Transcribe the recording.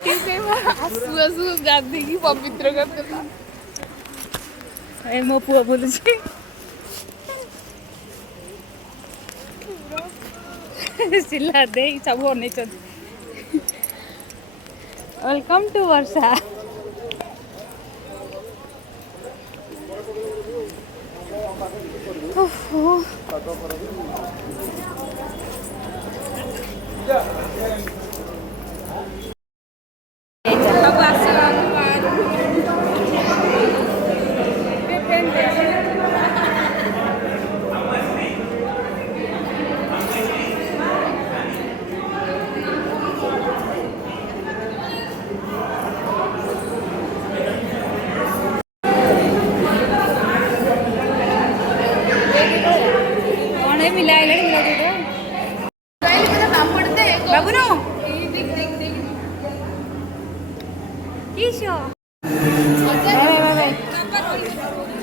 आसु आसु गाधी की पवित्र कर मो पुआ बोलू सिला दे सब अनै वेलकम टू वर्षा बाबू नो किशो बाय बाय बाय